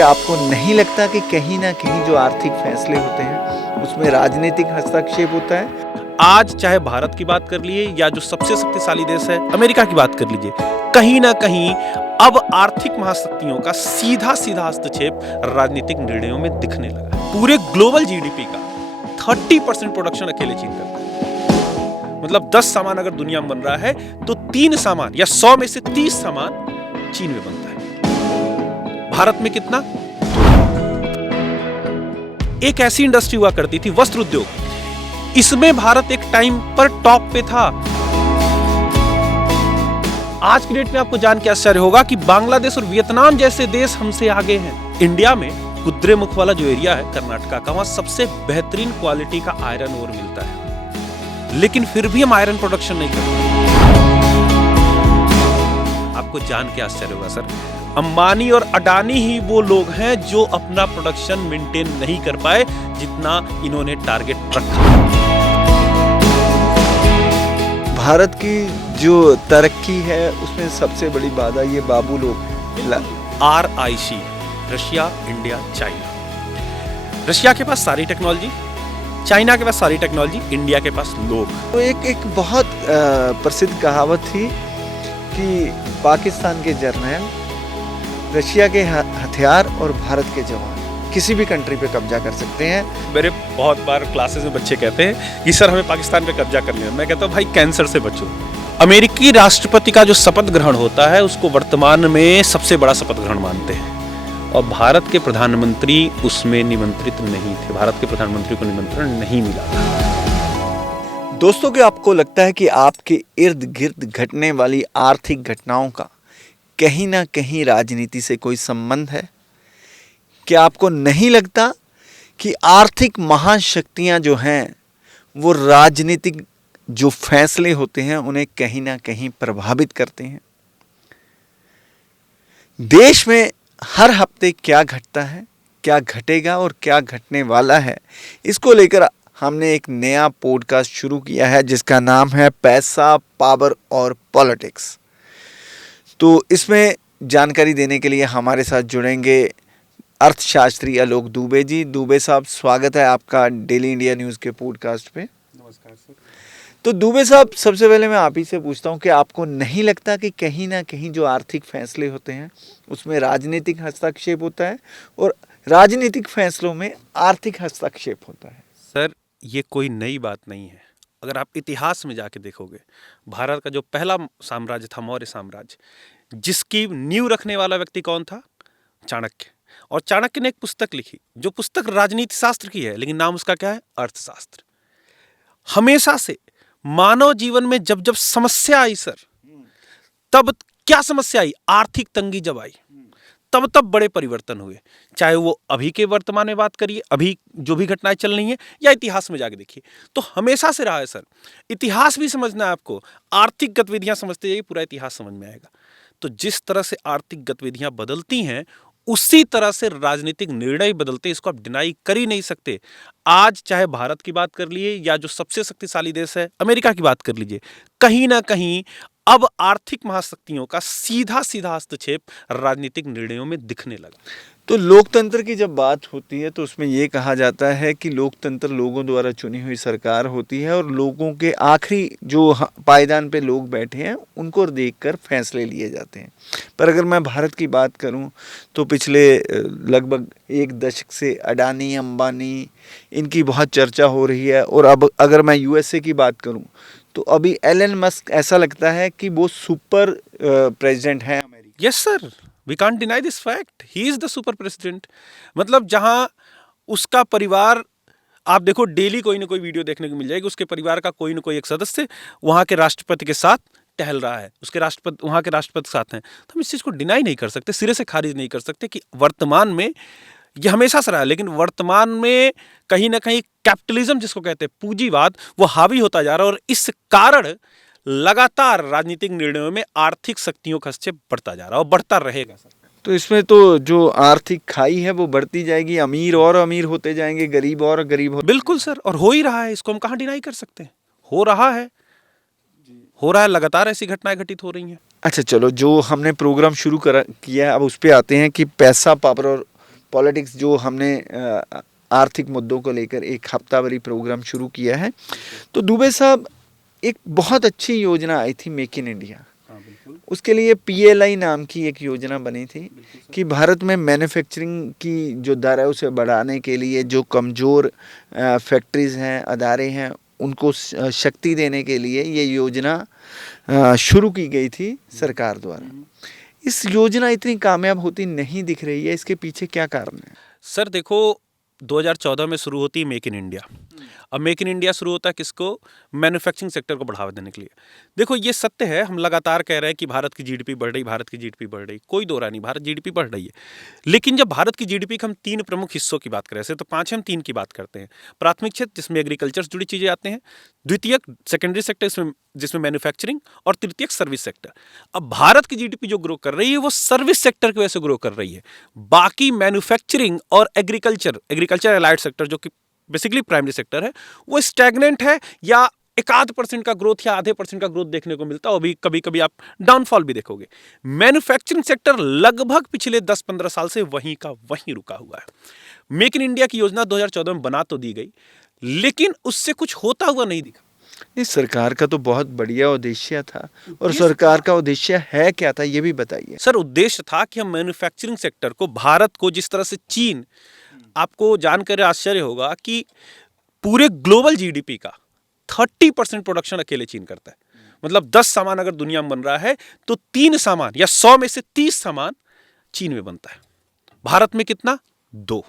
क्या आपको नहीं लगता कि कहीं ना कहीं जो आर्थिक फैसले होते हैं उसमें राजनीतिक हस्तक्षेप होता है? आज चाहे भारत की बात कर लिए या जो सबसे शक्तिशाली देश है अमेरिका की बात कर लीजिए, कहीं ना कहीं अब आर्थिक महाशक्तियों का सीधा सीधा हस्तक्षेप राजनीतिक निर्णयों में दिखने लगा है। पूरे ग्लोबल जीडीपी का 30% प्रोडक्शन अकेले चीन करता है। मतलब 10 सामान अगर दुनिया में बन रहा है तो 3 सामान या 100 में से 30 सामान चीन में बनता है। भारत में कितना? एक ऐसी इंडस्ट्री हुआ करती थी वस्त्र उद्योग, इसमें भारत एक टाइम पर टॉप पे था। आज की डेट में आपको जान के आश्चर्य होगा कि बांग्लादेश और वियतनाम जैसे देश हमसे आगे हैं। इंडिया में कुद्रेमुख वाला जो एरिया है कर्नाटका का, वहां सबसे बेहतरीन क्वालिटी का आयरन ओर मिलता है, लेकिन फिर भी हम आयरन प्रोडक्शन नहीं करते। आपको जान के आश्चर्य होगा सर, अंबानी और अडानी ही वो लोग हैं जो अपना प्रोडक्शन मेंटेन नहीं कर पाए जितना इन्होंने टारगेट रखा। भारत की जो तरक्की है उसमें सबसे बड़ी बाधा ये बाबू लोग हैं। RIC, Russia, India, China. Russia के पास सारी टेक्नोलॉजी, चाइना के पास सारी टेक्नोलॉजी, इंडिया के पास लोग। तो एक बहुत प्रसिद्ध कहावत थी कि पाकिस्तान के जर्नल, रशिया के हथियार और भारत के जवान किसी भी कंट्री पे कब्जा कर सकते हैं। मेरे बहुत बार क्लासेस में बच्चे कहते हैं कि सर हमें पाकिस्तान पे कब्जा कर लिया। मैं कहता हूँ भाई कैंसर से बचो। अमेरिकी राष्ट्रपति का जो शपथ ग्रहण होता है उसको वर्तमान में सबसे बड़ा शपथ ग्रहण मानते हैं, और भारत के प्रधानमंत्री उसमें निमंत्रित नहीं थे। भारत के प्रधानमंत्री को निमंत्रण नहीं मिला था। दोस्तों, क्या आपको लगता है कि आपके इर्द गिर्द घटने वाली आर्थिक घटनाओं का कहीं ना कहीं राजनीति से कोई संबंध है? क्या आपको नहीं लगता कि आर्थिक महाशक्तियां जो हैं वो राजनीतिक जो फैसले होते हैं उन्हें कहीं ना कहीं प्रभावित करते हैं? देश में हर हफ्ते क्या घटता है, क्या घटेगा और क्या घटने वाला है, इसको लेकर हमने एक नया पॉडकास्ट शुरू किया है जिसका नाम है पैसा, पावर और पॉलिटिक्स। तो इसमें जानकारी देने के लिए हमारे साथ जुड़ेंगे अर्थशास्त्री आलोक दुबे जी। दुबे साहब, स्वागत है आपका डेली इंडिया न्यूज़ के पॉडकास्ट पे। नमस्कार सर। तो दुबे साहब, सबसे पहले मैं आप ही से पूछता हूँ कि आपको नहीं लगता कि कहीं ना कहीं जो आर्थिक फैसले होते हैं उसमें राजनीतिक हस्तक्षेप होता है और राजनीतिक फैसलों में आर्थिक हस्तक्षेप होता है? सर ये कोई नई बात नहीं है। अगर आप इतिहास में जाके देखोगे, भारत का जो पहला साम्राज्य था मौर्य साम्राज्य, जिसकी नींव रखने वाला व्यक्ति कौन था? चाणक्य। और चाणक्य ने एक पुस्तक लिखी, जो पुस्तक राजनीति शास्त्र की है, लेकिन नाम उसका क्या है? अर्थशास्त्र। हमेशा से मानव जीवन में जब जब समस्या आई सर, तब क्या समस्या आई? आर्थिक तंगी जब आई तब बड़े परिवर्तन हुए। चाहे वो अभी के वर्तमान में बात करिए, अभी जो भी घटनाएं चल रही हैं, या इतिहास में जाके देखिए, तो हमेशा से रहा है सर। इतिहास भी समझना है आपको, आर्थिक गतिविधियां समझते जाइए, पूरा इतिहास समझ में आएगा। तो जिस तरह से आर्थिक गतिविधियां बदलती हैं उसी तरह से राजनीतिक निर्णय बदलते हैं, इसको आप डिनाई कर ही नहीं सकते। आज चाहे भारत की बात कर लिए या जो सबसे शक्तिशाली देश है अमेरिका की बात कर लीजिए, कहीं ना कहीं अब आर्थिक महाशक्तियों का सीधा सीधा हस्तक्षेप राजनीतिक निर्णयों में दिखने लगा। तो लोकतंत्र की जब बात होती है तो उसमें ये कहा जाता है कि लोकतंत्र लोगों द्वारा चुनी हुई सरकार होती है और लोगों के आखिरी जो पायदान पे लोग बैठे हैं उनको देखकर फैसले लिए जाते हैं। पर अगर मैं भारत की बात करूं तो पिछले लगभग 1 दशक से अडानी, अंबानी, इनकी बहुत चर्चा हो रही है। और अब अगर मैं USA की बात करूं तो अभी एलन मस्क ऐसा लगता है कि वो सुपर प्रेसिडेंट है America. Yes sir, we can't deny this fact, he is the super president. मतलब जहां उसका परिवार, आप देखो डेली कोई ना कोई वीडियो देखने को मिल जाएगी, उसके परिवार का कोई ना कोई एक सदस्य वहां के राष्ट्रपति के साथ टहल रहा है, उसके राष्ट्रपति वहां के राष्ट्रपति के साथ हैं। तो हम इस चीज को डिनाई नहीं कर सकते, सिरे से खारिज नहीं कर सकते कि वर्तमान में ये हमेशा से रहा है, लेकिन वर्तमान में कहीं ना कहीं कैपिटलिज्म जिसको कहते हैं पूंजीवाद, वो हावी होता जा रहा है, और इस कारण लगातार राजनीतिक निर्णयों में आर्थिक शक्तियों का हस्तक्षेप बढ़ता जा रहा है और बढ़ता रहेगा सर। तो इसमें तो जो आर्थिक खाई है वो बढ़ती जाएगी, अमीर और अमीर होते जाएंगे, गरीब और गरीब हो। बिल्कुल सर, और हो ही रहा है, इसको हम कहाँ डिनाई कर सकते हैं, हो रहा है, लगातार ऐसी घटनाएं घटित हो रही हैं। अच्छा चलो, जो हमने प्रोग्राम शुरू किया है अब उस पर आते हैं कि पैसा, पावर और पॉलिटिक्स जो हमने आर्थिक मुद्दों को लेकर एक हफ्तावारी प्रोग्राम शुरू किया है। तो दुबे साहब, एक बहुत अच्छी योजना आई थी मेक इन इंडिया, उसके लिए PLI नाम की एक योजना बनी थी कि भारत में मैन्युफैक्चरिंग की जो दर है उसे बढ़ाने के लिए जो कमज़ोर फैक्ट्रीज़ हैं, अदारे हैं, उनको शक्ति देने के लिए ये योजना शुरू की गई थी सरकार द्वारा। इस योजना इतनी कामयाब होती नहीं दिख रही है, इसके पीछे क्या कारण है? सर देखो, 2014 में शुरू होती है मेक इन इंडिया। अब मेक इन इंडिया शुरू होता है किसको? मैन्युफैक्चरिंग सेक्टर को बढ़ावा देने के लिए। देखो ये सत्य है, हम लगातार कह रहे हैं कि भारत की जीडीपी बढ़ रही, भारत की जीडीपी बढ़ रही, कोई दो राय नहीं, भारत जीडीपी बढ़ रही है। लेकिन जब भारत की जीडीपी के हम 3 प्रमुख हिस्सों की बात करें, ऐसे तो 5 हम 3 की बात करते हैं। प्राथमिक क्षेत्र जिसमें एग्रीकल्चर से जुड़ी चीजें आते हैं, द्वितीयक सेकेंडरी सेक्टर जिसमें मैन्युफैक्चरिंग, और तृतीयक सर्विस सेक्टर। अब भारत की जीडीपी जो ग्रो कर रही है वो सर्विस सेक्टर की वजह से ग्रो कर रही है। बाकी मैन्युफैक्चरिंग और एग्रीकल्चर एलाइड सेक्टर जो कि बेसिकली प्राइमरी सेक्टर है, वो स्टैग्नेंट है, या 1-8% का ग्रोथ या आधे % का ग्रोथ देखने को मिलता है, और भी कभी कभी आप डाउनफॉल भी देखोगे। मैन्युफैक्चरिंग सेक्टर लगभग पिछले 10-15 साल से वहीं का वहीं रुका हुआ है। मेक इन इंडिया की योजना 2014 में बना तो दी गई, लेकिन उससे कुछ होता हुआ नहीं दिखा। नहीं, सरकार का तो बहुत बढ़िया उद्देश्य था, और सरकार का उद्देश्य है क्या था ये भी बताइए। सर उद्देश्य था कि हम मैन्युफैक्चरिंग सेक्टर को, भारत को, जिस तरह से चीन, आपको जानकर आश्चर्य होगा कि पूरे ग्लोबल जीडीपी का 30% प्रोडक्शन अकेले चीन करता है। मतलब 10 सामान अगर दुनिया में बन रहा है तो 3 सामान या 100 में से 30 सामान चीन में बनता है। भारत में कितना? 2।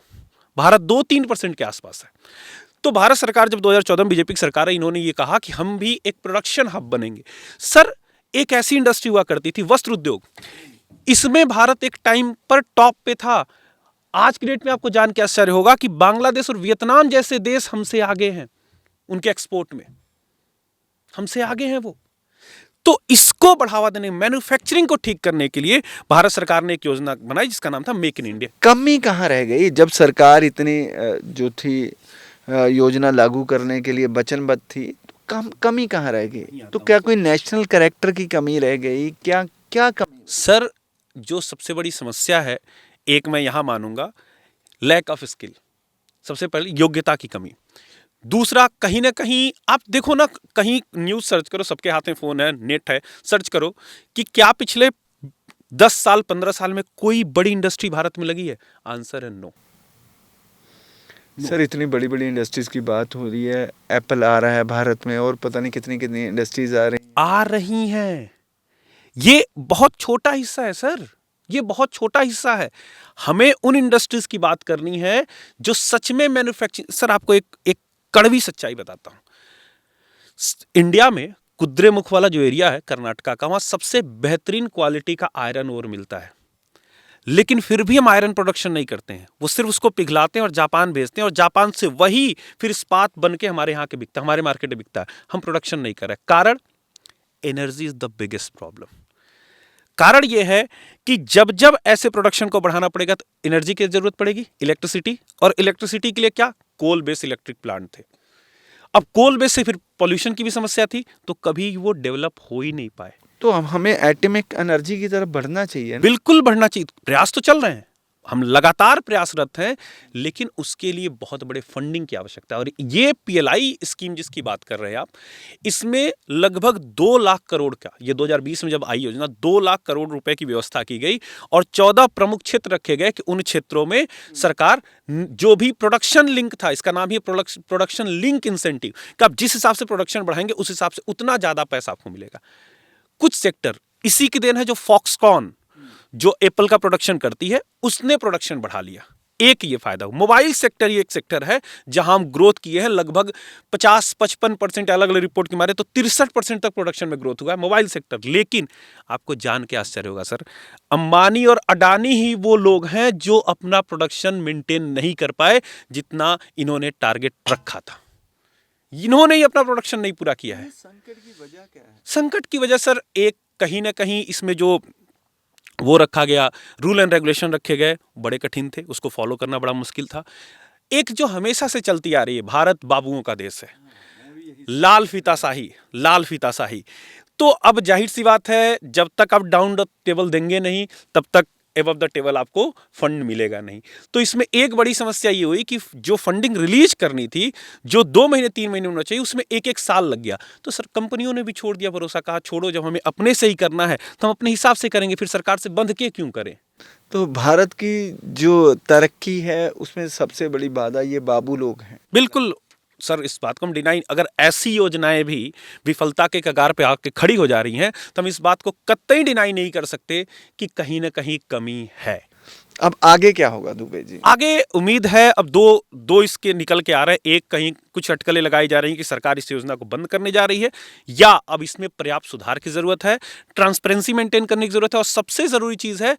भारत 2-3% के आसपास है। तो भारत सरकार जब 2014 में बीजेपी की सरकार है, इन्होंने ये कहा कि हम भी एक प्रोडक्शन हब बनेंगे। सर एक ऐसी इंडस्ट्री हुआ करती थी, वस्त्र उद्योग, इसमें भारत एक टाइम पर टॉप पे था। आज की डेट में आपको जान के आश्चर्य होगा कि बांग्लादेश और वियतनाम जैसे देश हमसे आगे हैं, उनके एक्सपोर्ट में हमसे आगे हैं वो। तो इसको बढ़ावा देने, मैन्युफैक्चरिंग को ठीक करने के लिए भारत सरकार ने एक योजना बनाई जिसका नाम था मेक इन इंडिया। कमी कहाँ रह गई जब सरकार इतनी जो थी योजना लागू करने के लिए वचनबद्ध थी, तो कमी कहाँ रह गई? तो क्या कोई नेशनल कैरेक्टर की कमी रह गई? क्या क्या कमी? सर जो सबसे बड़ी समस्या है, एक मैं यहां मानूंगा, लैक ऑफ स्किल। सबसे पहले योग्यता की कमी। दूसरा, कहीं ना कहीं आप देखो ना, कहीं न्यूज सर्च करो, सबके हाथ में फोन है, नेट है, सर्च करो कि क्या पिछले 10 साल 15 साल में कोई बड़ी इंडस्ट्री भारत में लगी है? आंसर है नो। सर इतनी बड़ी बड़ी इंडस्ट्रीज की बात हो रही है, एप्पल आ रहा है भारत में, और पता नहीं कितनी कितनी इंडस्ट्रीज आ रही हैं। ये बहुत छोटा हिस्सा है सर, ये बहुत छोटा हिस्सा है। हमें उन इंडस्ट्रीज की बात करनी है जो सच में मैन्युफैक्चरिंग। सर आपको एक कड़वी सच्चाई बताता हूं। इंडिया में कुद्रेमुख वाला जो एरिया है कर्नाटका का, वहां सबसे बेहतरीन क्वालिटी का आयरन ओर मिलता है, लेकिन फिर भी हम आयरन प्रोडक्शन नहीं करते हैं। वो सिर्फ उसको पिघलाते हैं और जापान भेजते हैं, और जापान से वही फिर इस्पात बन के हमारे यहाँ के बिकता है, हमारे मार्केट में बिकता है। हम प्रोडक्शन नहीं कर रहे। कारण, energy is the biggest problem. कारण यह है कि जब जब ऐसे प्रोडक्शन को बढ़ाना पड़ेगा तो एनर्जी की जरूरत पड़ेगी, इलेक्ट्रिसिटी, और इलेक्ट्रिसिटी के लिए क्या? कोल बेस्ड इलेक्ट्रिक प्लांट थे। अब कोल बेस से फिर पॉल्यूशन की भी समस्या थी, तो कभी वो डेवलप हो ही नहीं पाए। तो हमें एटॉमिक एनर्जी की तरफ बढ़ना चाहिए ना? बिल्कुल बढ़ना चाहिए, प्रयास तो चल रहे हैं, हम लगातार प्रयासरत हैं, लेकिन उसके लिए बहुत बड़े फंडिंग की आवश्यकता है। और ये PLI स्कीम जिसकी बात कर रहे हैं आप, इसमें लगभग 2 लाख करोड़ का, ये 2020 में जब आई योजना, 2 लाख करोड़ रुपए की व्यवस्था की गई, और 14 प्रमुख क्षेत्र रखे गए कि उन क्षेत्रों में सरकार जो भी प्रोडक्शन लिंक था, इसका नाम ही प्रोडक्शन लिंक इंसेंटिव, कि आप जिस हिसाब से प्रोडक्शन बढ़ाएंगे उस हिसाब से उतना ज्यादा पैसा आपको मिलेगा। कुछ सेक्टर, इसी की देन है जो फॉक्सकॉन जो एप्पल का प्रोडक्शन करती है, उसने प्रोडक्शन बढ़ा लिया। एक ये फायदा हुआ। मोबाइल सेक्टर ही एक सेक्टर है जहां हम ग्रोथ किए हैं, लगभग 50-55%, अलग अलग रिपोर्ट के मारे तो 63% तक प्रोडक्शन में ग्रोथ हुआ है मोबाइल सेक्टर। लेकिन आपको जान के आश्चर्य होगा सर, अंबानी और अडानी ही वो लोग हैं जो अपना प्रोडक्शन मेंटेन नहीं कर पाए जितना इन्होंने टारगेट रखा था। इन्होंने ही अपना प्रोडक्शन नहीं पूरा किया है। संकट की वजह क्या है? संकट की वजह सर, एक कहीं ना कहीं इसमें जो वो रखा गया, रूल एंड रेगुलेशन रखे गए, बड़े कठिन थे, उसको फॉलो करना बड़ा मुश्किल था। एक जो हमेशा से चलती आ रही है, भारत बाबुओं का देश है, लाल फीताशाही, लाल फीताशाही। तो अब जाहिर सी बात है, जब तक आप डाउन द टेबल देंगे नहीं, तब तक एबव द टेबल आपको फंड मिलेगा नहीं। तो इसमें एक बड़ी समस्या ये हुई कि जो फंडिंग रिलीज करनी थी, जो 2 महीने 3 महीने होना चाहिए, उसमें एक साल लग गया। तो सर कंपनियों ने भी छोड़ दिया भरोसा, कहा छोड़ो, जब हमें अपने से ही करना है तो हम अपने हिसाब से करेंगे, फिर सरकार से बंध के क्यों करें। तो भारत की जो तरक्की है उसमें सबसे बड़ी बाधा ये बाबू लोग हैं। बिल्कुल सर, इस बात को हम डिनाई, अगर ऐसी योजनाएं भी विफलता के कगार पे आके खड़ी हो जा रही हैं तो हम इस बात को कतई डिनाई नहीं कर सकते कि कहीं ना कहीं कमी है। अब आगे क्या होगा दुबे जी? आगे उम्मीद है, अब दो इसके निकल के आ रहे हैं। एक, कहीं कुछ अटकलें लगाई जा रही हैं कि सरकार इस योजना को बंद करने जा रही है, या अब इसमें पर्याप्त सुधार की जरूरत है, ट्रांसपेरेंसी मेंटेन करने की जरूरत है, और सबसे जरूरी चीज है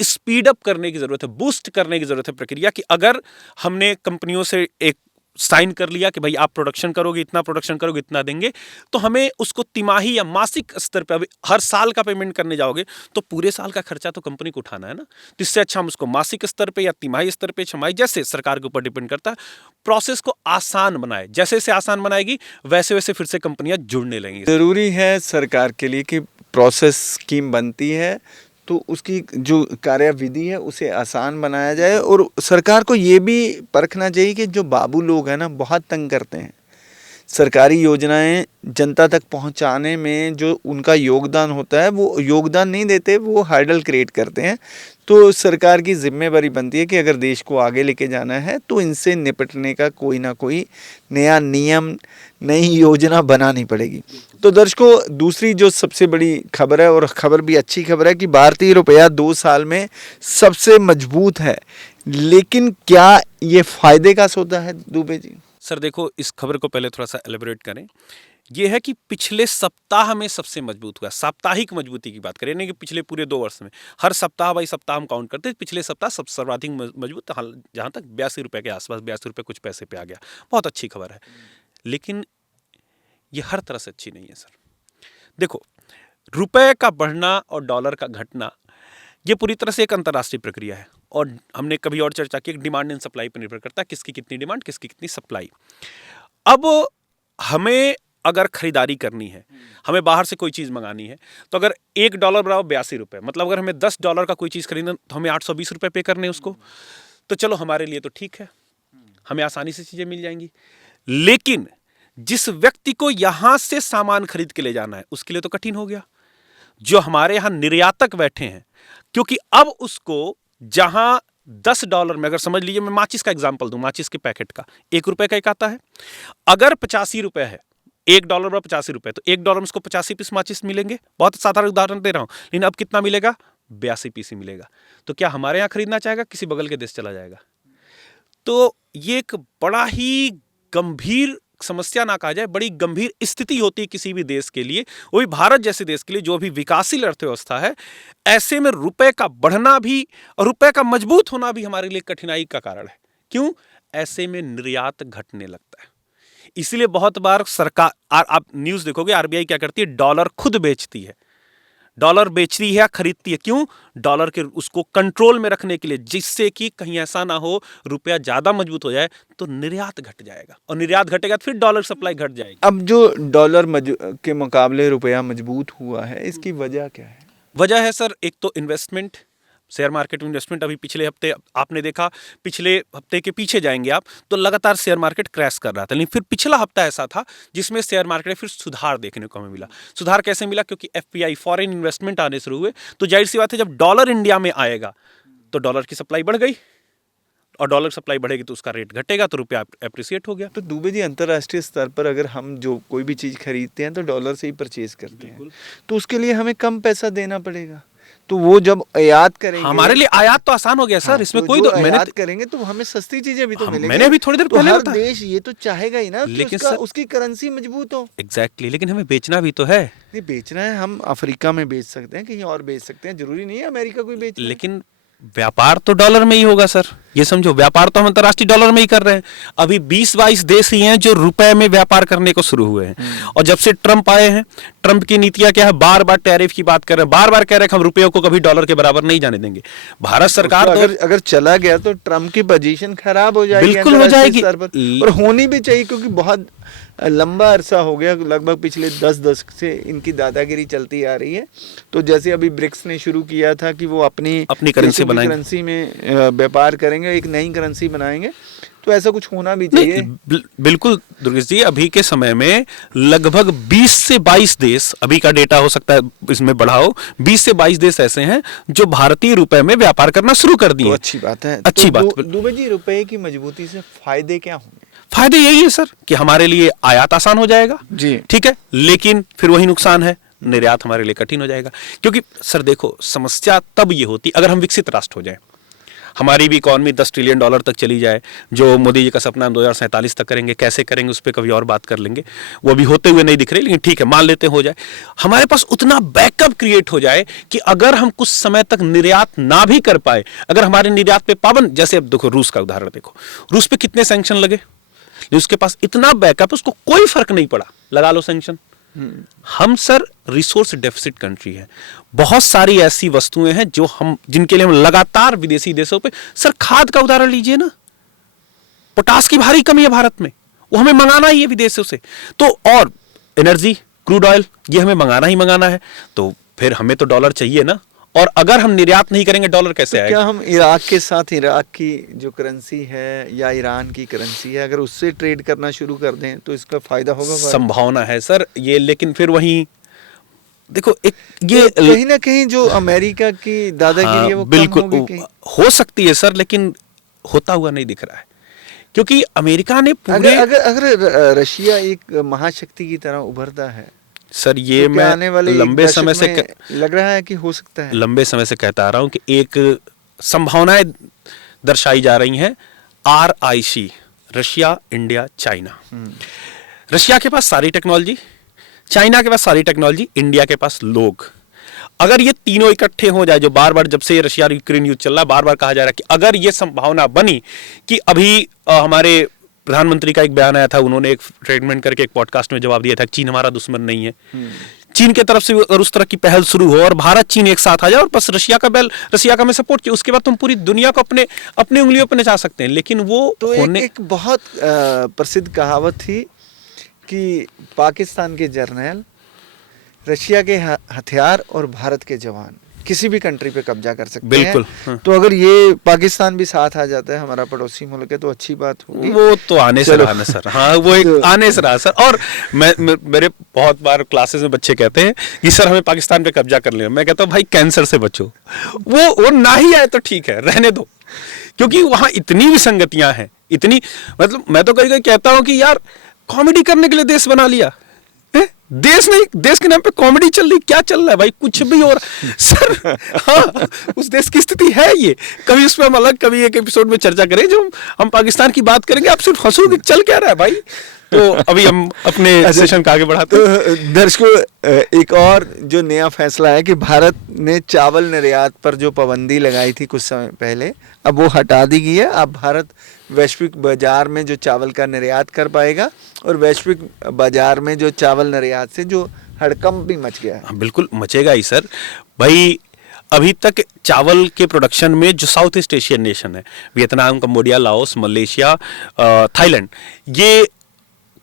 स्पीड अप करने की जरूरत है, बूस्ट करने की जरूरत है प्रक्रिया। कि अगर हमने कंपनियों से एक साइन कर लिया कि भाई आप प्रोडक्शन करोगे, इतना प्रोडक्शन करोगे, इतना देंगे, तो हमें उसको तिमाही या मासिक स्तर पे, अभी हर साल का पेमेंट करने जाओगे तो पूरे साल का खर्चा तो कंपनी को उठाना है ना। तो इससे अच्छा हम उसको मासिक स्तर पे या तिमाही स्तर पे, छमाही, जैसे सरकार के ऊपर डिपेंड करता है, प्रोसेस को आसान बनाए। जैसे जैसे आसान बनाएगी वैसे वैसे फिर से कंपनियां जुड़ने लगेंगी। जरूरी है सरकार के लिए कि प्रोसेस स्कीम बनती है तो उसकी जो कार्यविधि है उसे आसान बनाया जाए, और सरकार को ये भी परखना चाहिए कि जो बाबू लोग हैं ना, बहुत तंग करते हैं। सरकारी योजनाएं जनता तक पहुंचाने में जो उनका योगदान होता है वो योगदान नहीं देते, वो हर्डल क्रिएट करते हैं। तो सरकार की जिम्मेदारी बनती है कि अगर देश को आगे लेके जाना है तो इनसे निपटने का कोई ना कोई नया नियम, नई योजना बनानी पड़ेगी। तो दर्शकों, दूसरी जो सबसे बड़ी खबर है, और खबर भी अच्छी खबर है, कि भारतीय रुपया 2 साल में सबसे मजबूत है। लेकिन क्या ये फायदे का सौदा है दुबे जी? सर देखो, इस खबर को पहले थोड़ा सा एलेबोरेट करें। यह है कि पिछले सप्ताह में सबसे मजबूत हुआ, साप्ताहिक मजबूती की बात करें, नहीं कि पिछले पूरे 2 वर्ष में। हर सप्ताह बाई सप्ताह हम काउंट करते हैं, पिछले सप्ताह सब सर्वाधिक मजबूत, जहां तक 82 रुपए के आसपास, 82 रुपए कुछ पैसे पे आ गया। बहुत अच्छी खबर है, लेकिन यह हर तरह से अच्छी नहीं है सर। देखो, रुपए का बढ़ना और डॉलर का घटना ये पूरी तरह से एक अंतर्राष्ट्रीय प्रक्रिया है, और हमने कभी और चर्चा की, डिमांड एंड सप्लाई पर निर्भर करता है, किसकी कितनी डिमांड, किसकी कितनी सप्लाई। अब हमें अगर खरीदारी करनी है, हमें बाहर से कोई चीज मंगानी है, तो अगर $1 बराबर 82 रुपए, मतलब अगर हमें $10 का कोई चीज खरीदना तो हमें 820 रुपए पे करने उसको। तो चलो, हमारे लिए तो ठीक है, हमें आसानी से चीजें मिल जाएंगी। लेकिन जिस व्यक्ति को यहां से सामान खरीद के ले जाना है उसके लिए तो कठिन हो गया। जो हमारे यहां निर्यातक बैठे हैं, क्योंकि अब उसको जहां $10 में, अगर समझ लीजिए, मैं माचिस का एग्जांपल दूं, माचिस के पैकेट का ₹1 का एक आता है, अगर 85 रुपए है, $1 बराबर 85 रुपए, तो $1 में उसको 85 पीस माचिस मिलेंगे। बहुत साधारण उदाहरण दे रहा हूं, लेकिन अब कितना मिलेगा? 82 पीस ही मिलेगा। तो क्या हमारे यहां खरीदना चाहेगा, किसी बगल के देश चला जाएगा? तो ये एक बड़ा ही गंभीर समस्या ना कहा जाए, बड़ी गंभीर स्थिति होती है किसी भी देश के लिए, वो भी भारत जैसे देश के लिए जो भी विकासशील अर्थव्यवस्था है। ऐसे में रुपए का बढ़ना भी और रुपए का मजबूत होना भी हमारे लिए कठिनाई का कारण है। क्यों? ऐसे में निर्यात घटने लगता है। इसलिए बहुत बार सरकार, आप न्यूज देखोगे, आरबीआई क्या करती है, डॉलर खुद बेचती है, डॉलर बेचती है या खरीदती है। क्यों? डॉलर के उसको कंट्रोल में रखने के लिए, जिससे कि कहीं ऐसा ना हो रुपया ज्यादा मजबूत हो जाए तो निर्यात घट जाएगा, और निर्यात घटेगा तो फिर डॉलर सप्लाई घट जाएगी। अब जो डॉलर के मुकाबले रुपया मजबूत हुआ है, इसकी वजह क्या है? वजह है सर, एक तो इन्वेस्टमेंट, शेयर मार्केट में इन्वेस्टमेंट। अभी पिछले हफ्ते आपने देखा, पिछले हफ्ते के पीछे जाएंगे आप तो लगातार शेयर मार्केट क्रैश कर रहा था, लेकिन फिर पिछला हफ्ता ऐसा था जिसमें शेयर मार्केट में फिर सुधार देखने को हमें मिला। सुधार कैसे मिला? क्योंकि एफपीआई, फॉरेन इन्वेस्टमेंट आने शुरू हुए। तो जाहिर सी बात है, जब डॉलर इंडिया में आएगा तो डॉलर की सप्लाई बढ़ गई, और डॉलर सप्लाई बढ़ेगी तो उसका रेट घटेगा, तो रुपया एप्रिसिएट हो गया। तो दुबे जी, अंतर्राष्ट्रीय स्तर पर अगर हम जो कोई भी चीज़ खरीदते हैं तो डॉलर से ही परचेज करते हैं, तो उसके लिए हमें कम पैसा देना पड़ेगा। तो वो जब आयात करेंगे, हमारे लिए आयात तो आसान हो गया सर। इसमें तो कोई आयात करेंगे तो हमें सस्ती चीजें भी तो मिलेंगी। मैंने अभी थोड़ी देर तो पहले हर बताया, देश ये तो चाहेगा ही ना, लेकिन उसकी करेंसी मजबूत हो। एग्जैक्टली, लेकिन हमें बेचना भी तो है। नहीं, बेचना है, हम अफ्रीका में बेच सकते हैं, कहीं और बेच सकते हैं, जरूरी नहीं है अमेरिका कोई बेच। लेकिन व्यापार तो डॉलर में ही होगा सर, ये समझो, व्यापार तो हम अंतर्राष्ट्रीय डॉलर में ही कर रहे हैं। अभी 20-22 देश ही हैं जो रुपए में व्यापार करने को शुरू हुए हैं। और जब से ट्रंप आए हैं, ट्रंप की नीतियां क्या है? बार बार टैरिफ की बात कर रहे हैं, बार बार कह रहे हैं कि हम रुपयों को कभी डॉलर के बराबर नहीं जाने देंगे। भारत सरकार अगर चला गया तो ट्रंप की पोजीशन खराब हो जाएगी, बिल्कुल हो जाएगी, और होनी भी चाहिए, क्योंकि बहुत लंबा अरसा हो गया, लगभग पिछले 10 दशक से इनकी दादागिरी चलती आ रही है। तो जैसे अभी ब्रिक्स ने शुरू किया था कि वो अपनी करेंसी बनाएंगे, करेंसी में व्यापार करेंगे, एक नई करेंसी बनाएंगे, तो ऐसा कुछ होना भी चाहिए। बिल्कुल दुर्गेश जी, अभी के समय में लगभग 20 से 22 देश, अभी का डेटा हो सकता है इसमें बढ़ा हो, 20 से 22 देश ऐसे हैं जो भारतीय रुपए में व्यापार करना शुरू कर दिए। तो अच्छी बात है। अच्छी बात। दुबे जी, रुपए की मजबूती से फायदे क्या होंगे? फायदे यही है सर कि हमारे लिए आयात आसान हो जाएगा जी, ठीक है, लेकिन फिर वही नुकसान है, निर्यात हमारे लिए कठिन हो जाएगा। क्योंकि सर देखो, समस्या तब ये होती अगर हम विकसित राष्ट्र हो जाए, हमारी भी इकॉनमी 10 ट्रिलियन डॉलर तक चली जाए, जो मोदी जी का सपना हम 2047 तक करेंगे, कैसे करेंगे उस पर कभी और बात कर लेंगे, वो अभी होते हुए नहीं दिख रहे, लेकिन ठीक है मान लेते हो जाए, हमारे पास उतना बैकअप क्रिएट हो जाए कि अगर हम कुछ समय तक निर्यात ना भी कर पाए, अगर हमारे निर्यात पे पाबंद, जैसे अब देखो रूस का उदाहरण देखो, रूस पे कितने सैंक्शन लगे, उसके पास इतना बैकअप, उसको कोई फर्क नहीं पड़ा, लगा लो सैंक्शन। हम सर रिसोर्स डेफिसिट कंट्री है, बहुत सारी ऐसी वस्तुएं हैं जो हम, जिनके लिए हम लगातार विदेशी देशों पे, सर खाद का उदाहरण लीजिए ना, पोटास की भारी कमी है भारत में, वो हमें मंगाना ही है विदेशों से, तो और एनर्जी, क्रूड ऑयल, ये हमें मंगाना ही मंगाना है, तो फिर हमें तो डॉलर चाहिए ना, और अगर हम निर्यात नहीं करेंगे डॉलर कैसे आएगा? क्या हम इराक के साथ, इराक की जो करेंसी है या ईरान की करेंसी है, अगर उससे ट्रेड करना शुरू कर दें तो इसका फायदा होगा? संभावना है सर ये, लेकिन फिर वहीं देखो एक ये तो कहीं ना कहीं जो अमेरिका की दादागिरी है वो बिल्कुल कम होगी हो सकती है सर, लेकिन होता हुआ नहीं दिख रहा है, क्योंकि अमेरिका ने पूरे, अगर रशिया एक महाशक्ति की तरह उभरता है सर ये तो मैं आने वाले लंबे समय से लग रहा है कि हो सकता है, लंबे समय से कहता आ रहा हूं कि एक संभावनाएं दर्शाई जा रही हैं, RIC, Russia, India, China. Russia के पास सारी टेक्नोलॉजी, चाइना के पास सारी टेक्नोलॉजी, इंडिया के पास लोग। अगर ये तीनों इकट्ठे हो जाए, जो बार बार जब से रशिया और यूक्रेन युद्ध चल रहा है, बार बार कहा जा रहा है कि अगर ये संभावना बनी कि अभी हमारे प्रधानमंत्री का एक बयान आया था, उन्होंने एक स्टेटमेंट करके एक पॉडकास्ट में जवाब दिया था, चीन हमारा दुश्मन नहीं है, चीन के तरफ से अगर उस तरह की पहल शुरू हो और भारत चीन एक साथ आ जाए और बस रशिया का मैं सपोर्ट किया, उसके बाद तुम पूरी दुनिया को अपने उंगलियों पर नचा सकते हैं। लेकिन वो तो एक बहुत प्रसिद्ध कहावत थी कि पाकिस्तान के जर्नल, रशिया के हथियार और भारत के जवान किसी भी कंट्री पे कब्जा कर सकते बिल्कुल, हैं। हाँ। तो अगर ये पाकिस्तान भी साथ आ जाता है, हमारा पड़ोसी मुल्क है, तो अच्छी बात होगी। वो तो आने से रहा सर, हाँ वो एक आने से रहा सर। और मेरे बहुत बार क्लासेस में बच्चे कहते हैं कि सर हमें पाकिस्तान पे कब्जा कर लिया, मैं कहता हूँ भाई कैंसर से बचो, वो ना ही आए तो ठीक है, रहने दो, क्योंकि वहां इतनी विसंगतियां हैं, इतनी, मतलब मैं तो कहीं कहता हूँ कि यार कॉमेडी करने के लिए देश बना लिया, देश नहीं, देश के नाम पे कॉमेडी चल रही, क्या चल रहा है भाई, कुछ भी और सर, हाँ उस देश की स्थिति है ये। कभी उस पर हम अलग, कभी एक एपिसोड में चर्चा करें, जो हम पाकिस्तान की बात करेंगे, आप सिर्फ हंसोगे, चल क्या रहा है भाई। तो अभी हम अपने सेशन का आगे बढ़ाते हैं। तो दर्शकों, एक और जो नया फैसला है कि भारत ने चावल निर्यात पर जो पाबंदी लगाई थी कुछ समय पहले, अब वो हटा दी गई है। अब भारत वैश्विक बाजार में जो चावल का निर्यात कर पाएगा, और वैश्विक बाजार में जो चावल निर्यात से जो हड़कंप भी मच गया है। बिल्कुल मचेगा ही सर भाई। अभी तक चावल के प्रोडक्शन में जो साउथ ईस्ट एशियन नेशन है, Vietnam, Cambodia, Laos, Malaysia, Thailand, ये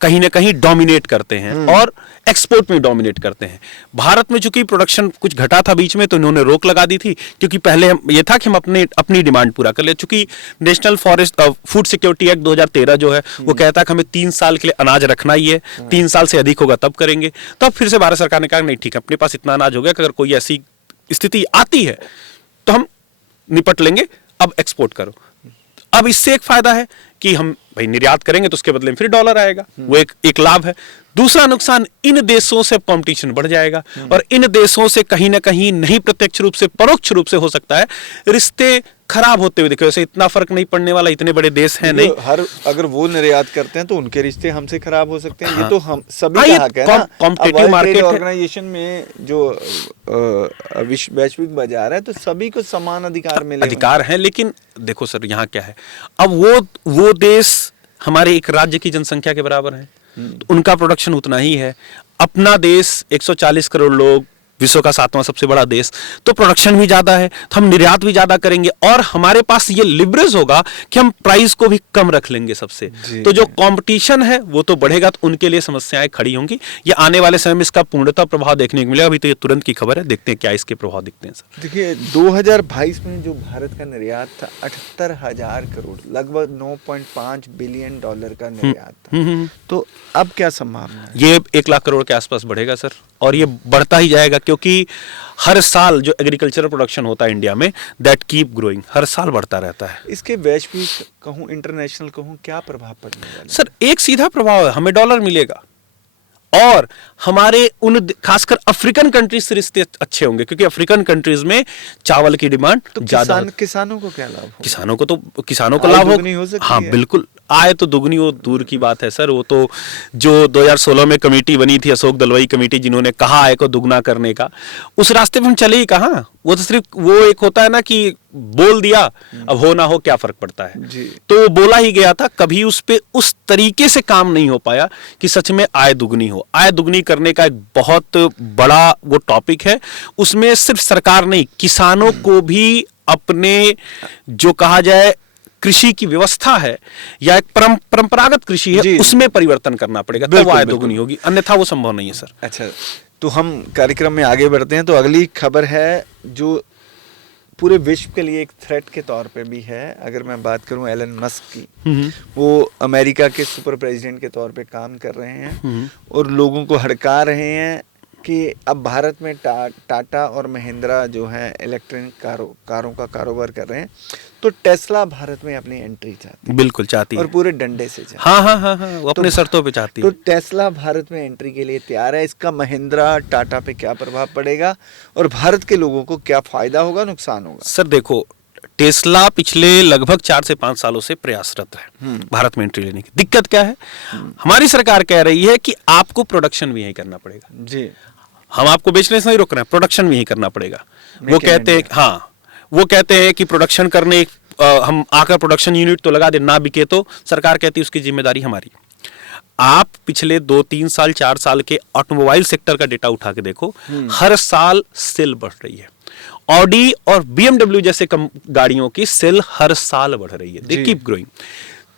कहीं ना कहीं डोमिनेट करते हैं और एक्सपोर्ट में डोमिनेट करते हैं। भारत में चूंकि प्रोडक्शन कुछ घटा था बीच में, तो इन्होंने रोक लगा दी थी, क्योंकि पहले ये था कि हम अपनी डिमांड पूरा कर ले। चूंकि national forest food security act 2013 जो है, वो कहता है कि हमें 3 साल के लिए अनाज रखना ही है, 3 साल से अधिक होगा तब करेंगे। तो अब फिर से भारत सरकार ने कहा नहीं ठीक है, अपने पास इतना अनाज हो गया कि अगर कोई ऐसी स्थिति आती है तो हम निपट लेंगे, अब एक्सपोर्ट करो। अब इससे एक फायदा है कि हम भाई निर्यात करेंगे तो उसके बदले में फिर डॉलर आएगा, वो एक लाभ है। दूसरा नुकसान, इन देशों से कंपटीशन बढ़ जाएगा, और इन देशों से कहीं ना कहीं नहीं प्रत्यक्ष रूप से, परोक्ष रूप से हो सकता है रिश्ते खराब होते हुए। देखो वैसे इतना फर्क नहीं पड़ने वाला, इतने बड़े देश हैं नहीं, अगर वो निर्यात करते हैं तो उनके रिश्ते हमसे खराब हो सकते हैं। हाँ। ये तो हम सभी का हक है ना। कॉम्पिटिटिव मार्केट ऑर्गेनाइजेशन में जो वैश्विक बाजार है, तो सभी को समान अधिकार मिले, अधिकार हैं। लेकिन देखो सर यहाँ क्या है, अब वो देश हमारे एक राज्य की जनसंख्या के बराबर है, तो उनका प्रोडक्शन उतना ही है। अपना देश 140 करोड़ लोग, विश्व का 7वां सबसे बड़ा देश, तो प्रोडक्शन भी ज्यादा है, तो हम निर्यात भी ज्यादा करेंगे और हमारे पास ये लिवरेज होगा कि हम प्राइस को भी कम रख लेंगे सबसे। तो जो कंपटीशन है वो तो बढ़ेगा, तो उनके लिए समस्याएं खड़ी होंगी। ये आने वाले समय में इसका पूर्णतः प्रभाव देखने को मिलेगा। अभी तो ये तुरंत की खबर है, देखते हैं क्या इसके प्रभाव दिखते हैं सर। देखिए 2022 में जो भारत का निर्यात था 78,000 करोड़, लगभग 9.5 बिलियन डॉलर का निर्यात था। तो अब क्या संभावना है? ये 1 लाख करोड़ के आसपास बढ़ेगा सर, और ये बढ़ता ही जाएगा, क्योंकि हर साल जो एग्रीकल्चरल प्रोडक्शन होता है इंडिया में, दैट कीप ग्रोइंग, हर साल बढ़ता रहता है। इसके वैश्विक कहूँ, इंटरनेशनल कहूँ, क्या प्रभाव पड़ने वाला है? सर एक सीधा प्रभाव है, हमें डॉलर मिलेगा और हमारे उन खासकर अफ्रीकन कंट्रीज से रिश्ते अच्छे होंगे, क्योंकि अफ्रीकन कंट्रीज में चावल की डिमांड तो ज्यादा। किसानों को क्या लाभ होगा? किसानों को आय लाभ दुगनी हो होगा। सकती हाँ है। बिल्कुल, आय तो दुगनी हो दूर की बात है सर। वो तो जो 2016 में कमेटी बनी थी, अशोक दलवाई कमेटी, जिन्होंने कहा आय को दुगना करने का, उस रास्ते पे हम चले ही कहाँ। वो तो सिर्फ वो एक होता है ना कि बोल दिया, अब हो ना हो क्या फर्क पड़ता है। जी। तो वो बोला ही गया था, कभी उस पे उस तरीके से काम नहीं हो पाया कि सच में आय दुगनी हो। आय दुगनी करने का एक बहुत बड़ा वो टॉपिक है, उसमें सिर्फ सरकार नहीं, किसानों को भी अपने जो कहा जाए कृषि की व्यवस्था है या एक परंपरागत कृषि है, उसमें परिवर्तन करना पड़ेगा, तब आय दोगुनी होगी, अन्यथा वो संभव नहीं है सर। अच्छा, तो हम कार्यक्रम में आगे बढ़ते हैं। तो अगली खबर है जो पूरे विश्व के लिए एक थ्रेट के तौर पे भी है। अगर मैं बात करूं एलन मस्क की, वो अमेरिका के सुपर प्रेसिडेंट के तौर पे काम कर रहे हैं और लोगों को हड़का रहे हैं कि अब भारत में टाटा और महिंद्रा जो है इलेक्ट्रॉनिक कारों का कारोबार कर रहे हैं, तो टेस्ला भारत में अपनी एंट्री चाहती है। बिल्कुल चाहती है, और पूरे डंडे से चाहती है। हाँ, वो अपने शर्तों पे चाहती है। तो टेस्ला भारत में एंट्री के लिए तैयार है। इसका महिंद्रा टाटा पे क्या प्रभाव पड़ेगा और भारत के लोगों को क्या फायदा होगा, नुकसान होगा? सर देखो, टेस्ला पिछले लगभग 4 से 5 सालों से प्रयासरत है भारत में एंट्री लेने की। दिक्कत क्या है? हमारी सरकार कह रही है कि आपको प्रोडक्शन भी यही करना पड़ेगा जी, हम आपको बेचने से नहीं रोक रहे हैं, प्रोडक्शन भी यही करना पड़ेगा। वो कहते हैं, हाँ, वो कहते हैं कि प्रोडक्शन करने हम आकर प्रोडक्शन यूनिट तो लगा दे, ना बिके तो सरकार कहती है उसकी जिम्मेदारी हमारी। आप पिछले 2-3 साल 4 साल के ऑटोमोबाइल सेक्टर का डेटा उठा के देखो, हर साल सेल बढ़ रही है। ऑडी और बीएमडब्ल्यू जैसे गाड़ियों की सेल हर साल बढ़ रही है, दे कीप ग्रोइंग।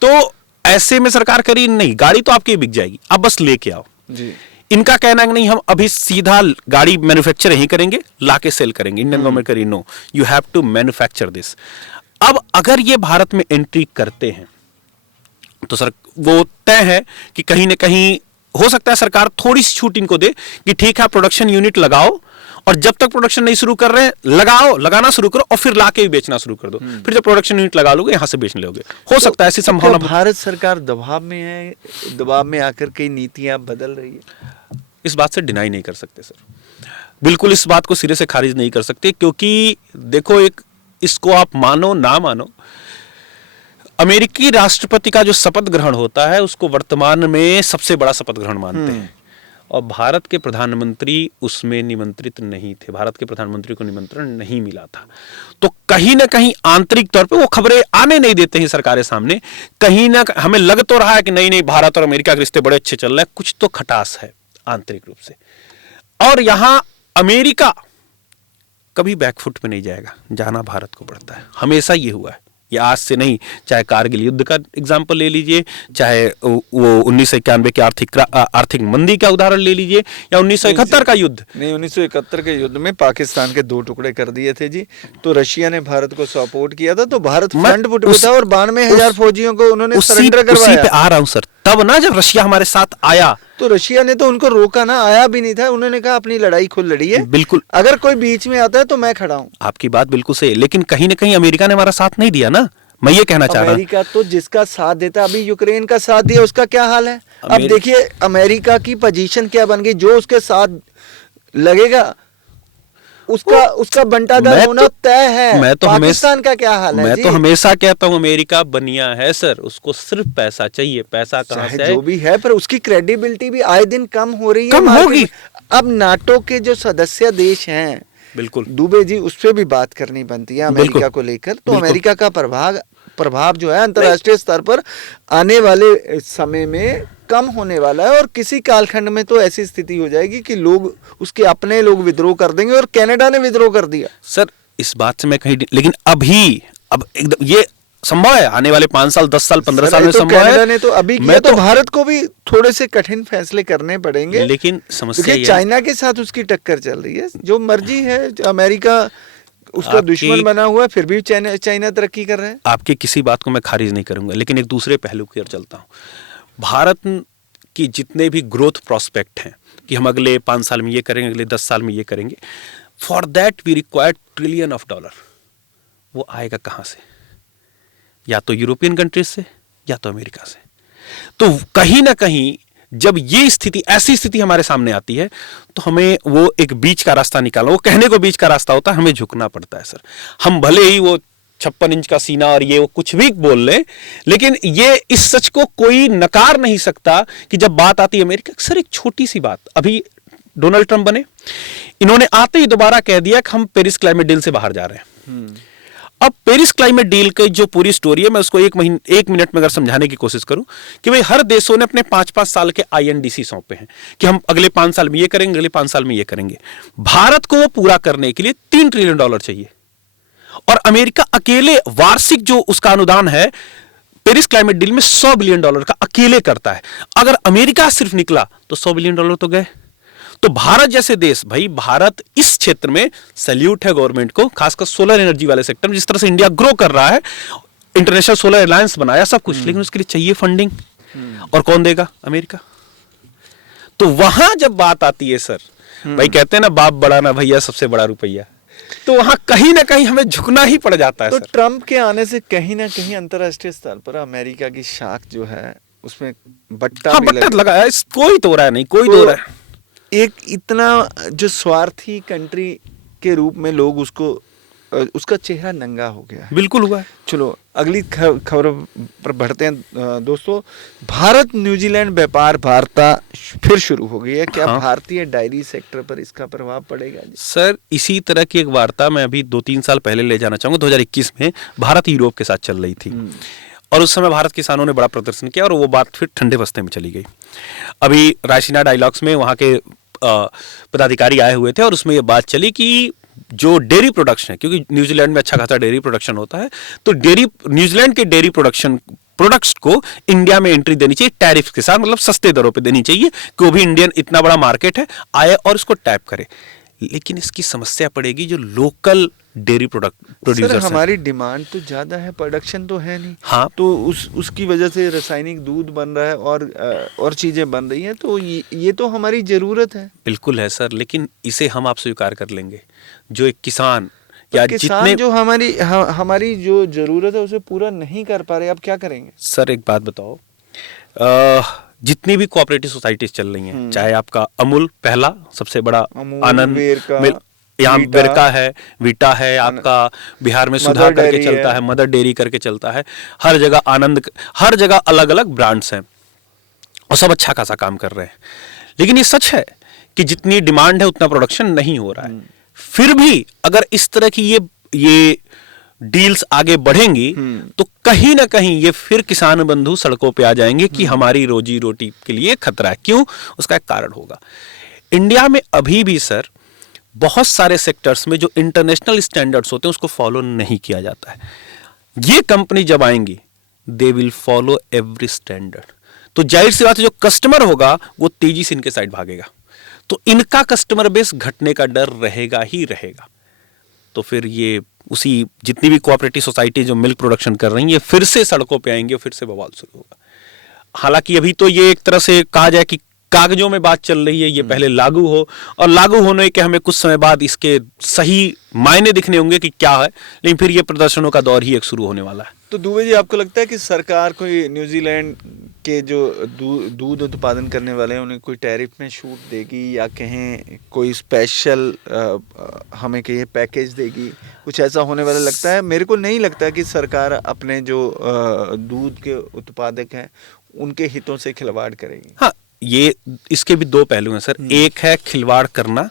तो ऐसे में सरकार करी नहीं, गाड़ी तो आपकी बिक जाएगी, आप बस लेके आओ जी। इनका कहना है नहीं, हम अभी सीधा गाड़ी मैन्युफैक्चर ही करेंगे, लाके सेल करेंगे। इंडियन गवर्नमेंट करी, no, you have to manufacture this. अब अगर ये भारत में एंट्री करते हैं तो सर वो तय है कि कहीं ना कहीं हो सकता है सरकार थोड़ी सी छूट इनको दे कि ठीक है प्रोडक्शन यूनिट लगाओ, और जब तक प्रोडक्शन नहीं शुरू कर रहे हैं लगाना शुरू करो, और फिर लाके भी बेचना शुरू कर दो। फिर जब प्रोडक्शन यूनिट लगा लोगे यहां से बेचने लोगे, हो सकता है ऐसी संभावना। भारत सरकार दबाव में है, दबाव में आकर कई नीतियां बदल रही है, इस बात से डिनाई नहीं कर सकते सर, बिल्कुल इस बात को सिरे से खारिज नहीं कर सकते। क्योंकि देखो, एक इसको आप मानो ना मानो, अमेरिकी राष्ट्रपति का जो शपथ ग्रहण होता है उसको वर्तमान में सबसे बड़ा शपथ ग्रहण मानते हैं, और भारत के प्रधानमंत्री उसमें निमंत्रित नहीं थे, भारत के प्रधानमंत्री को निमंत्रण नहीं मिला था। तो कहीं ना कहीं आंतरिक तौर पे वो खबरें आने नहीं देते हैं सरकारें सामने। कहीं ना हमें लग तो रहा है कि नहीं भारत और अमेरिका के रिश्ते बड़े अच्छे चल रहे हैं, कुछ तो खटास है आंतरिक रूप से। और यहां अमेरिका कभी बैकफुट में नहीं जाएगा, जाना भारत को पड़ता है, हमेशा ये हुआ है, ये आज से नहीं। चाहे कारगिल युद्ध का एग्जाम्पल ले लीजिए, चाहे वो 1991 के आर्थिक मंदी का उदाहरण ले लीजिए, या 1971 का युद्ध। नहीं, 1971 के युद्ध में पाकिस्तान के 2 टुकड़े कर दिए थे जी, तो रशिया ने भारत को सपोर्ट किया था, तो भारत फ्रंट फुट पे था और 92,000 फौजियों को उन्होंने सरेंडर करवाया। उसी पे आ रहा हूं सर, तब ना जब रशिया हमारे साथ आया तो रशिया ने तो उनको रोका ना, आया भी नहीं था, उन्होंने कहा अपनी लड़ाई खुद लड़िए, बिल्कुल, अगर कोई बीच में आता है तो मैं खड़ा हूं। आपकी बात बिल्कुल सही है, लेकिन कहीं ना कहीं अमेरिका ने हमारा साथ नहीं दिया ना, मैं ये कहना चाह रहा हूं। अमेरिका तो जिसका साथ देता, अभी यूक्रेन का साथ दिया, उसका क्या हाल है? अब देखिए अमेरिका की पोजीशन क्या बन गई, जो उसके साथ लगेगा उसका बंटाधार होना तय है। मैं तो पाकिस्तान का क्या हाल है? मैं तो हमेशा कहता हूं अमेरिका बनिया है सर, उसको सिर्फ पैसा चाहिए, पैसा कहां से जो भी है, पर उसकी क्रेडिबिलिटी भी आए दिन कम हो रही है, कम होगी। अब नाटो के जो सदस्य देश हैं, बिल्कुल दुबे जी, उस पर भी बात करनी बनती है अमेरिका को लेकर। तो अमेरिका का प्रभाव जो है अंतर्राष्ट्रीय स्तर पर आने वाले समय में कम होने वाला है और किसी कालखंड में तो ऐसी स्थिति हो जाएगी कि लोग उसके अपने लोग विद्रोह कर देंगे, और कनाडा ने विद्रोह कर दिया। सर इस बात से मैं कहीं, लेकिन अब एकदम ये संभव है, आने वाले 5 साल 10 साल 15 साल में संभव है। कनाडा ने तो अभी किया, तो भारत को भी थोड़े से कठिन फैसले करने पड़ेंगे। लेकिन समस्या ये चाइना के साथ उसकी टक्कर चल रही है, जो मर्जी है, अमेरिका उसका दुश्मन बना हुआ है, फिर भी चाइना तरक्की कर रहा है। आपकी किसी बात को मैं खारिज नहीं करूंगा, लेकिन एक दूसरे पहलू की ओर चलता हूं। भारत की जितने भी ग्रोथ प्रोस्पेक्ट हैं कि हम अगले 5 साल में ये करेंगे, अगले 10 साल में ये करेंगे, for that we require trillion of dollar. वो आएगा कहां से? या तो यूरोपियन कंट्रीज से या तो अमेरिका से। तो कहीं ना कहीं जब ये स्थिति, ऐसी स्थिति हमारे सामने आती है, तो हमें वो एक बीच का रास्ता निकालना, वो कहने को बीच का रास्ता होता है, हमें झुकना पड़ता है। सर हम भले ही वो 56 इंच का सीना और ये वो कुछ भी बोल लें, लेकिन ये इस सच को कोई नकार नहीं सकता कि जब बात आती है अमेरिका। सर एक छोटी सी बात, अभी डोनाल्ड ट्रंप बने, इन्होंने आते ही दोबारा कह दिया कि हम पेरिस क्लाइमेट डील से बाहर जा रहे हैं। अब पेरिस क्लाइमेट डील की जो पूरी स्टोरी है, मैं उसको एक मिनट में अगर समझाने की कोशिश करूं कि भाई हर देशों ने अपने 5-5 साल के INDC सौंपे हैं कि हम अगले 5 साल में ये करेंगे, अगले 5 साल में ये करेंगे। भारत को वो पूरा करने के लिए $3 ट्रिलियन चाहिए, और अमेरिका अकेले वार्षिक जो उसका अनुदान है पेरिस क्लाइमेट डील में $100 बिलियन का अकेले करता है। अगर अमेरिका सिर्फ निकला तो $100 बिलियन तो गए। तो भारत जैसे देश, भाई भारत इस क्षेत्र में सैल्यूट है गवर्नमेंट को, खासकर सोलर एनर्जी वाले सेक्टर में, जिस तरह से इंडिया ग्रो कर रहा है, इंटरनेशनल सोलर अलायंस बनाया, सब कुछ, लेकिन उसके लिए चाहिए फंडिंग, और कौन देगा? अमेरिका। तो वहां जब बात आती है सर, भाई कहते हैं ना बाप बड़ा ना भैया सबसे बड़ा रुपया, तो वहां कहीं ना कहीं हमें झुकना ही पड़ जाता है। तो सर ट्रंप के आने से कहीं ना कहीं अंतरराष्ट्रीय स्तर पर अमेरिका की शाख जो है उसमें बट्टा लगा है, कोई तो रहा है नहीं, कोई तो रहा है। एक इतना जो स्वार्थी कंट्री के रूप में लोग उसका चेहरा नंगा हो गया है। बिल्कुल हुआ है। चलो अगली खबर पर बढ़ते हैं दोस्तों। भारत न्यूजीलैंड व्यापार वार्ता फिर शुरू हो गई है। क्या भारतीय डायरी सेक्टर पर इसका प्रभाव पड़ेगा? सर इसी तरह की एक वार्ता मैं अभी 2-3 साल पहले ले जाना चाहूंगा। 2021 में भारत यूरोप के साथ चल रही थी, और उस समय भारत किसानों ने बड़ा प्रदर्शन किया, और वो बात फिर ठंडे बस्ते में चली गई। अभी रायसीना डायलॉग्स में वहाँ के पदाधिकारी आए हुए थे, और उसमें ये बात चली कि जो डेयरी प्रोडक्शन है, क्योंकि न्यूजीलैंड में अच्छा खासा डेयरी प्रोडक्शन होता है, तो न्यूजीलैंड के डेयरी प्रोडक्ट्स को इंडिया में एंट्री देनी चाहिए टैरिफ के साथ, मतलब सस्ते दरों पे देनी चाहिए, कि वो भी इंडियन इतना बड़ा मार्केट है आए और इसको टैप करे। लेकिन इसकी समस्या पड़ेगी जो लोकल डेयरी प्रोड्यूसर्स। हमारी डिमांड तो ज्यादा है, प्रोडक्शन तो है नहीं। हाँ, तो उसकी वजह से रासायनिक दूध बन रहा है और चीजें बन रही हैं, तो ये तो हमारी जरूरत है। बिल्कुल है सर, लेकिन इसे हम आप स्वीकार कर लेंगे। जो एक किसान या जितने जो हमारी जो जरूरत है उसे पूरा नहीं कर पा रहे, अब क्या करेंगे? सर एक बात बताओ, जितनी भी कोऑपरेटिव सोसाइटीज चल रही हैं, चाहे आपका अमूल पहला सबसे बड़ा, आनंद, यहाँ बेरका है, वीटा है, आपका बिहार में सुधा करके चलता है, मदर डेयरी करके चलता है, हर जगह आनंद, हर जगह अलग अलग ब्रांड्स हैं, और सब अच्छा खासा काम कर रहे हैं। लेकिन ये सच है कि जितनी डिमांड है उतना प्रोडक्शन नहीं हो रहा है। फिर भी अगर इस तरह की ये डील्स आगे बढ़ेंगी, तो कहीं ना कहीं ये फिर किसान बंधु सड़कों पे आ जाएंगे कि हमारी रोजी रोटी के लिए खतरा है। क्यों? उसका एक कारण होगा। इंडिया में अभी भी सर बहुत सारे सेक्टर्स में जो इंटरनेशनल स्टैंडर्ड्स होते हैं उसको फॉलो नहीं किया जाता है। ये कंपनी जब आएंगी, they will follow every standard, तो जाहिर सी बात है जो कस्टमर होगा वो तेजी से इनके साइड भागेगा, तो इनका कस्टमर बेस घटने का डर रहेगा ही रहेगा। तो फिर ये उसी जितनी भी कोऑपरेटिव सोसाइटी जो मिल्क प्रोडक्शन कर रही हैं, ये फिर से सड़कों पे आएंगे, फिर से बवाल शुरू होगा। हालांकि अभी तो ये एक तरह से कहा जाए कि कागजों में बात चल रही है, ये पहले लागू हो, और लागू होने के हमें कुछ समय बाद इसके सही मायने दिखने होंगे कि क्या है, लेकिन फिर ये प्रदर्शनों का दौर ही एक शुरू होने वाला है। तो दुबे जी, आपको लगता है कि सरकार कोई न्यूजीलैंड के जो दूध उत्पादन करने वाले हैं उन्हें कोई टैरिफ में छूट देगी, या कहें कोई स्पेशल हमें कहीं पैकेज देगी, कुछ ऐसा होने वाला लगता है? मेरे को नहीं लगता कि सरकार अपने जो दूध के उत्पादक हैं उनके हितों से खिलवाड़ करेगी। हाँ, ये इसके भी दो पहलू हैं सर। एक है खिलवाड़ करना,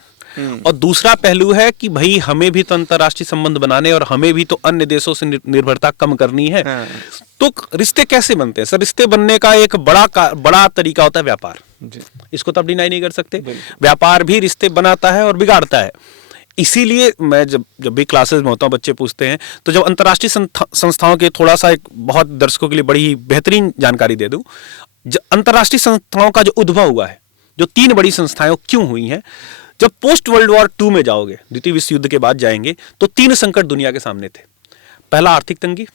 और दूसरा पहलू है कि भाई हमें भी तो अंतर्राष्ट्रीय संबंध बनाने और हमें भी तो अन्य देशों से निर्भरता कम करनी है। हाँ। तो रिश्ते कैसे बनते हैं सर? रिश्ते बनने का एक बड़ा तरीका होता है व्यापार। इसको तो आप डिनाई नहीं कर सकते। व्यापार भी रिश्ते बनाता है और बिगाड़ता है। इसीलिए मैं जब भी क्लासेस में होता हूँ, बच्चे पूछते हैं, तो जब अंतर्राष्ट्रीय संस्थाओं के थोड़ा सा एक बहुत दर्शकों के लिए बड़ी बेहतरीन जानकारी दे दूं, अंतर्राष्ट्रीय संस्थाओं का जो उद्भव हुआ है, जो 3 बड़ी संस्थाएं क्यों हुई हैं, जब पोस्ट वर्ल्ड वॉर 2 में जाओगे, द्वितीय विश्व युद्ध के बाद जाएंगे, तो 3 संकट दुनिया के सामने थे। पहला आर्थिक तंगी,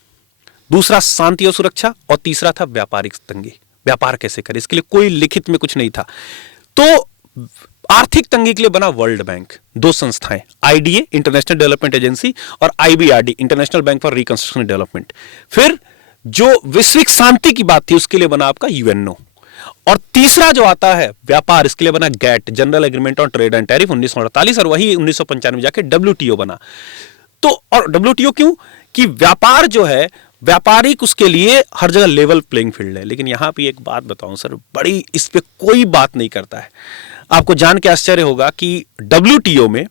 दूसरा शांति और सुरक्षा, और तीसरा था व्यापारिक तंगी। व्यापार कैसे करें, इसके लिए कोई लिखित में कुछ नहीं था। तो आर्थिक तंगी के लिए बना वर्ल्ड बैंक, 2 संस्थाएं, आईडीए इंटरनेशनल डेवलपमेंट एजेंसी और IBRD international bank for reconstruction development. फिर जो वैश्विक शांति की बात थी उसके लिए बना आपका यूएनओ। और तीसरा जो आता है व्यापार, इसके लिए बना GATT, general agreement on trade and tariff 1948, और वही 1995 जाके डब्ल्यूटीओ बना। तो और डब्ल्यूटीओ क्यों? कि व्यापार जो है, व्यापारिक उसके लिए हर जगह लेवल प्लेइंग फील्ड है। लेकिन यहां पे एक बात बताऊं सर, बड़ी इस पे कोई बात नहीं करता है। आपको जान के आश्चर्य होगा कि डब्ल्यूटीओ में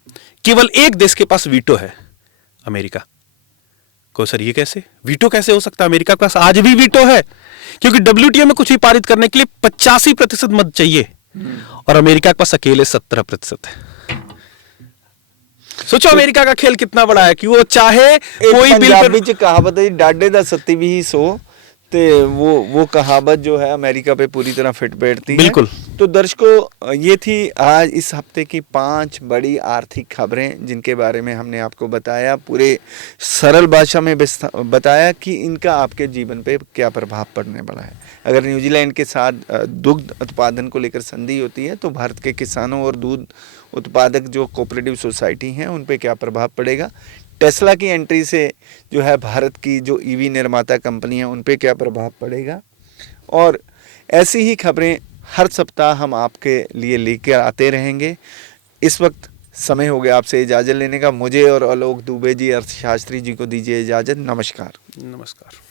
केवल एक देश के पास वीटो है, अमेरिका को। सर ये कैसे वीटो कैसे हो सकता है? अमेरिका के पास आज भी वीटो है, क्योंकि डब्ल्यूटीओ में कुछ भी पारित करने के लिए 85% मत चाहिए, और अमेरिका के पास अकेले 17% है। सोचो अमेरिका का खेल कितना बड़ा है कि वो चाहे कोई बिल पर कहावत है, डाडे दा सत्ती भी सो, ते वो कहावत जो है अमेरिका पे पूरी तरह फिट बैठती है। बिल्कुल। तो दर्शकों, ये थी आज इस हफ्ते की 5 बड़ी आर्थिक खबरें, जिनके बारे में हमने आपको बताया, पूरे सरल भाषा में बताया कि इनका आपके जीवन पे क्या प्रभाव पड़ने वाला है। अगर न्यूजीलैंड के साथ दुग्ध उत्पादन को लेकर संधि होती है, तो भारत के किसानों और दूध उत्पादक जो कोऑपरेटिव सोसाइटी हैं उन पे क्या प्रभाव पड़ेगा। टेस्ला की एंट्री से जो है भारत की जो ईवी निर्माता कंपनी है उन पे क्या प्रभाव पड़ेगा। और ऐसी ही खबरें हर सप्ताह हम आपके लिए लेकर आते रहेंगे। इस वक्त समय हो गया आपसे इजाज़त लेने का। मुझे और आलोक दुबे जी, अर्थशास्त्री जी को दीजिए इजाज़त। नमस्कार। नमस्कार।